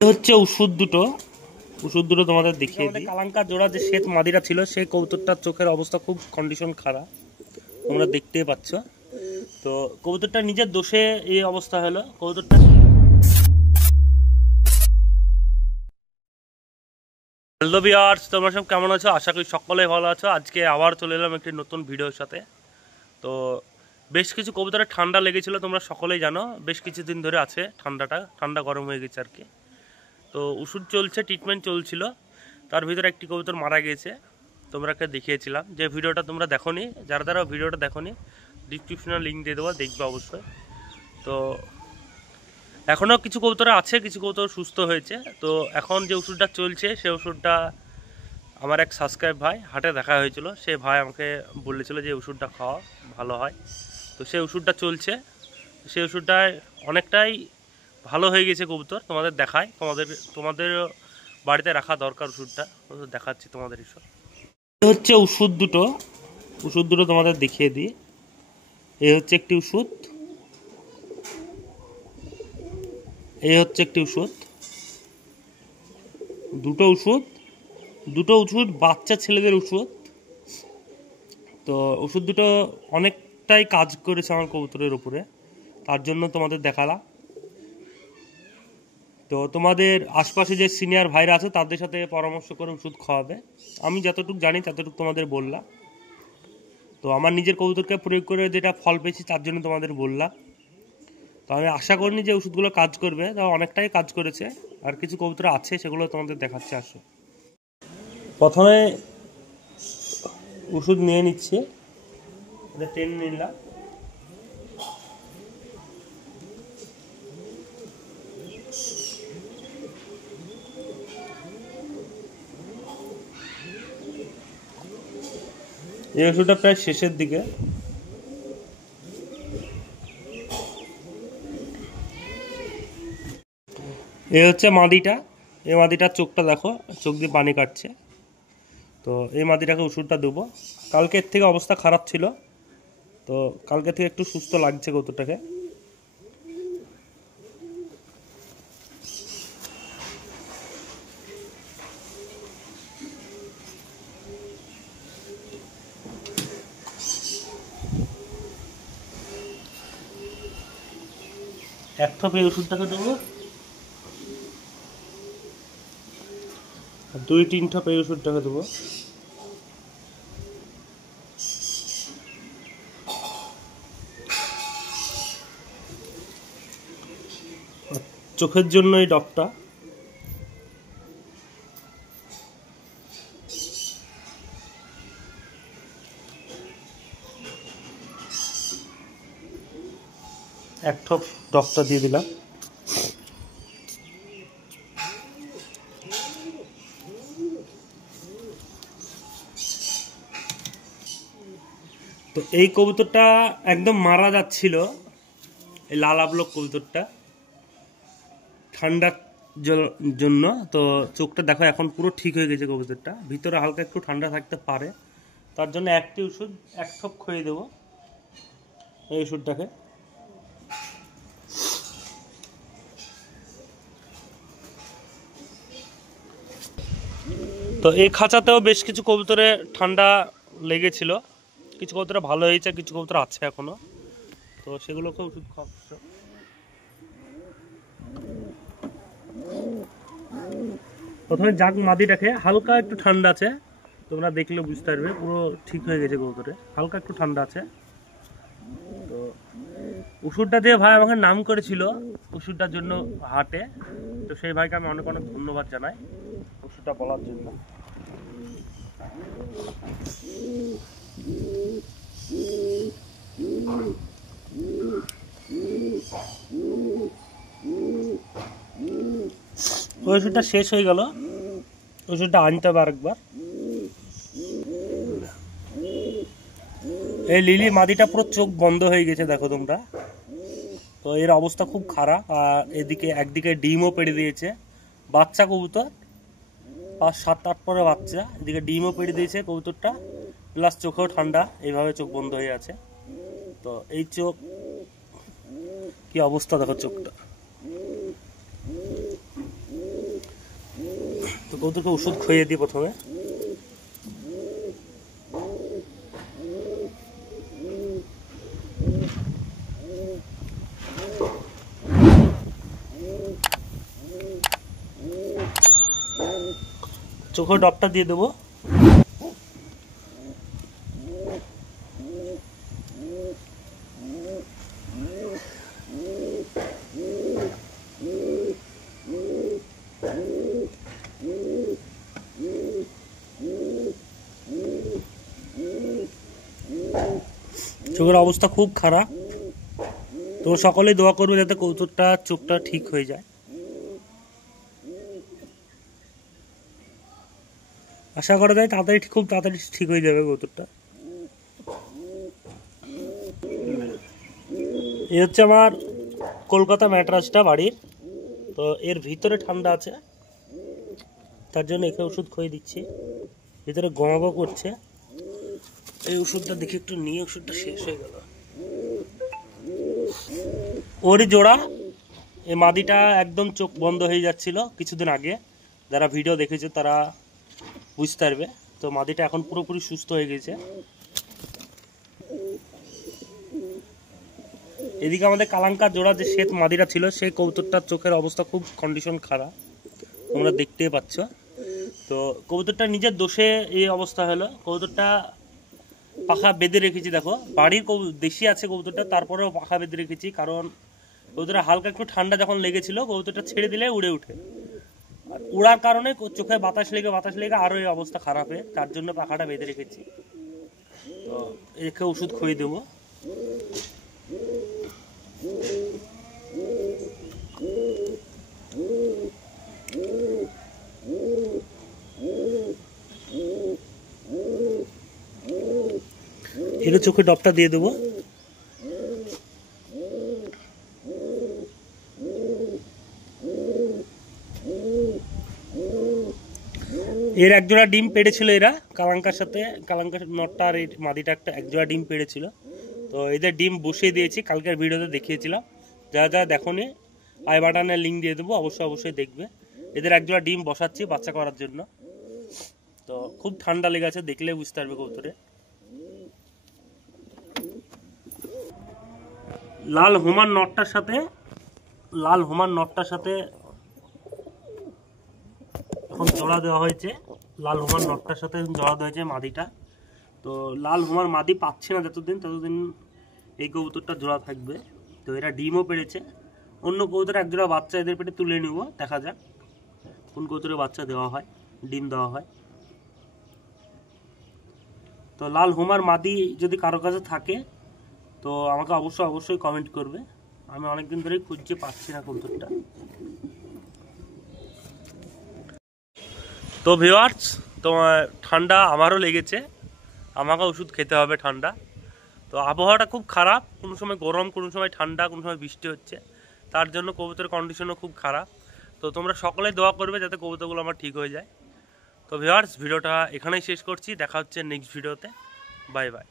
হচ্ছে ওষুধ দুটো তোমাদের দেখিয়ে দিই। কালাঙ্কা জোড়া যে শ্বেত মাদিরা ছিল সেই কবুতরটার চোখের অবস্থা খুব কন্ডিশন খারাপ, তোমরা দেখতেই পাচ্ছ। তো কবুতরটা নিজের দোষে এই অবস্থা হলো। কবুতরটা হ্যালো ভিউয়ার্স, তোমরা সব কেমন আছো? আশা করি সকলেই ভালো আছো। আজকে আবার চলে এলাম একটি নতুন ভিডিওর সাথে। তো বেশ কিছু কবুতরের ঠান্ডা লেগেছিল, তোমরা সকলেই জানো। বেশ কিছুদিন ধরে আছে ঠান্ডা গরম হয়ে গেছে আর কি। তো ওষুধ চলছে, ট্রিটমেন্ট চলছিল, তার ভিতরে একটি কবুতর মারা গিয়েছে। তোমরাকে দেখিয়েছিলাম। যে ভিডিওটা তোমরা দেখোনি, যারা ভিডিওটা দেখোনি, ডিসক্রিপশনে লিঙ্ক দিয়ে দেবো, দেখবে অবশ্যই। তো এখনও কিছু কবুতর আছে, কিছু কবুতর সুস্থ হয়েছে। তো এখন যে ওষুধটা চলছে সেই ওষুধটা আমার এক সাবস্ক্রাইব ভাই হাটে দেখা হয়েছিল, সে ভাই আমাকে বলেছিল যে ওষুধটা খাওয়া ভালো হয়। তো সেই ওষুধটা চলছে, সেই ওষুধটায় অনেকটাই ভালো হয়ে গেছে কবুতর। তোমাদের দেখায়, তোমাদের বাড়িতে রাখা দরকার ওষুধটা, দেখাচ্ছি তোমাদের। এসব হচ্ছে ওষুধ দুটো তোমাদের দেখিয়ে দিই। এই হচ্ছে একটি ওষুধ, এই হচ্ছে একটি ওষুধ, দুটো ওষুধ বাচ্চা ছেলেদের ওষুধ। তো ওষুধ দুটো অনেকটাই কাজ করেছে আমার কবুতরের উপরে, তার জন্য তোমাদের দেখালাম। তো তোমাদের আশপাশে যে সিনিয়র ভাইরা আছে তাদের সাথে পরামর্শ করে ওষুধ খাওয়াবে। আমি যতটুকু জানি ততটুকু তোমাদের বললাম। তো আমার নিজের কবুতরকে প্রয়োগ করে যেটা ফল পেয়েছি তার জন্য তোমাদের বললাম। তো আমি আশা করিনি যে ওষুধগুলো কাজ করবে, তা অনেকটাই কাজ করেছে। আর কিছু কবুতর আছে, সেগুলো তোমাদের দেখাচ্ছে। আসো, প্রথমে ওষুধ নিয়ে নিচ্ছি, টেনে নিলাম। এই ওষুধটা প্রায় শেষের দিকে। এই হচ্ছে মাদিটা, এই মাদিটার চোখটা দেখো, চোখ দিয়ে পানি কাটছে। তো এই মাদিটাকে ওষুধটা দেবো। কালকের থেকে অবস্থা খারাপ ছিল, তো কালকে থেকে একটু সুস্থ লাগছে কতটাকে। এক থপ এই ওষুধটাকে দেবো, আর 2-3 থপ এই ওষুধটাকে দেবো। চোখের জন্য এই ডবটা, এক থপ ডবটা দিয়ে দিলাম। তো এই কবুতরটা একদম মারা যাচ্ছিল, এই লাল আবলক কবুতরটা, ঠান্ডার জন্য। তো চোখটা দেখো এখন পুরো ঠিক হয়ে গেছে কবুতরটা, ভিতরে হালকা একটু ঠান্ডা থাকতে পারে, তার জন্য একটি ওষুধ এক থপ খুঁয়ে দেবো এই ওষুধটাকে। তো এই খাঁচাতেও বেশ কিছু কবুতরে ঠান্ডা লেগেছিল, কিছু কবুতরে ভালো হয়েছে, কিছু কবুতর আছে এখনো। তো সেগুলোকে ওষুধ খাওয়াচ্ছে। প্রথমে জাগ মাদিটাকে হালকা একটু ঠান্ডা আছে, তোমরা দেখলে বুঝতে পারবে, পুরো ঠিক হয়ে গেছে কবুতরে, হালকা একটু ঠান্ডা আছে। তো ওষুধটা দিয়ে ভাই আমাকে নাম করেছিল ওষুধটার জন্য হাটে, তো সেই ভাইকে আমি অনেক অনেক ধন্যবাদ জানাই ওষুধটা বলার জন্য। ওষুধটা শেষ হয়ে গেল, ওষুধটা আনতে হবে আরেকবার। এই লিলি মাদিটা পুরো চোখ বন্ধ হয়ে গেছে, দেখো তোমরা। তো এর অবস্থা খুব খারাপ। আর একদিকে ডিমও পেড়ে দিয়েছে, বাচ্চা কবুতর 5-7-8 পরে বাচ্চা, এদিকে ডিমও পেড়ে দিয়েছে কবুতরটা, প্লাস চোখেও ঠান্ডা, এইভাবে চোখ বন্ধ হয়ে আছে। তো এই চোখ কি অবস্থা দেখো, চোখটা। কবুতরকে ওষুধ খাইয়ে দিই প্রথমে। চোখের ডবটা দিয়ে দেবো। চোখের অবস্থা খুব খারাপ, তো সকলেই দোয়া করবে যাতে কবুতরটা চোখটা ঠিক হয়ে যায়। আশা করা যায় তাড়াতাড়ি, খুব তাড়াতাড়ি ঠিক হয়ে যাবে কবুতরটা। এই হচ্ছে আমার কলকাতা ম্যাট্রাসটা বাড়ির, তো এর ভিতরে ঠান্ডা আছে, তার জন্য একে ওষুধ খেয়ে দিচ্ছি। ভিতরে গঁ করছে, এই ওষুধটা দেখি একটু নিয়ে, ওষুধটা শেষ হয়ে গেল। ওরই জোড়া, এই মাদিটা একদম চোখ বন্ধ হয়ে যাচ্ছিল কিছুদিন আগে, যারা ভিডিও দেখেছে তারা বুঝতে পারবে। তো মাদিটা এখন পুরোপুরি সুস্থ হয়ে গেছে। এদিকে আমাদের কালাঙ্কার জোড়া যে শ্বেত মাদিটা ছিল, সেই কবুতরটার চোখের অবস্থা খুব কন্ডিশন খারাপ, তোমরা দেখতেই পাচ্ছ। তো কবুতরটা নিজের দোষে এই অবস্থা হলো। কবুতরটা পাখা বেঁধে রেখেছি, দেখো বাড়ির দেশি আছে কবুতরটা, তারপরেও পাখা বেঁধে রেখেছি, কারণ কবুতরটা হালকা একটু ঠান্ডা যখন লেগেছিল, কবুতরটা ছেড়ে দিলে উড়ে উঠে, আর উড়ার কারণে চোখে বাতাস লেগে আরও এই অবস্থা খারাপ হয়, তার জন্য পাখাটা বেঁধে রেখেছি। তো একে ওষুধ খাইয়ে দেবো। এর চোখে ডবটা দিয়ে দেবো। এর একজোড়া ডিম পেড়েছিল, এরা কালাঙ্কার সাথে, কালাঙ্কার নটটা আর এই মাদিটা একজোড়া ডিম পেড়েছিল। তো এদের ডিম বসিয়ে দিয়েছি, কালকের ভিডিওতে দেখিয়েছিলাম। যারা যারা দেখোনি, আই বাটনের লিঙ্ক দিয়ে দেবো, অবশ্যই দেখবে। এদের একজোড়া ডিম বসাচ্ছি বাচ্চা করার জন্য। তো খুব ঠান্ডা লেগেছে, দেখলে বুঝতে পারবে কবুতরে। লাল হোমার নটটার সাথে এখন জোড়া দেওয়া হয়েছে। লাল হোমার নটটার সাথে জোড়া দেওয়া হয়েছে মাদিটা। তো লাল হোমার মাদি পাচ্ছে না ততদিন এই কবুতরটা জোড়া থাকবে। তো এরা ডিমও পেড়েছে, অন্য কবুতরে একজোড়া বাচ্চা এদের পেটে তুলে নিব, দেখা যাক কোন কবুতরে বাচ্চা দেওয়া হয়, ডিম দেওয়া হয়। তো লাল হোমার মাদি যদি কারো কাছে থাকে তো আমাকে অবশ্যই কমেন্ট করবে। আমি অনেকদিন ধরেই খুঁজে পাচ্ছি না কবুতরটা। তো ভিউয়ার্স, তোমার ঠান্ডা আমারও লেগেছে, আমাকে ওষুধ খেতে হবে ঠান্ডা। তো আবহাওয়াটা খুব খারাপ, কোনো সময় গরম, কোনো সময় ঠান্ডা, কোনো সময় বৃষ্টি হচ্ছে, তার জন্য কবুতরের কন্ডিশনও খুব খারাপ। তো তোমরা সকলেই দোয়া করবে যাতে কবুতরগুলো আমার ঠিক হয়ে যায়। তো ভিউয়ার্স, ভিডিওটা এখানেই শেষ করছি, দেখা হচ্ছে নেক্সট ভিডিওতে। Bye bye.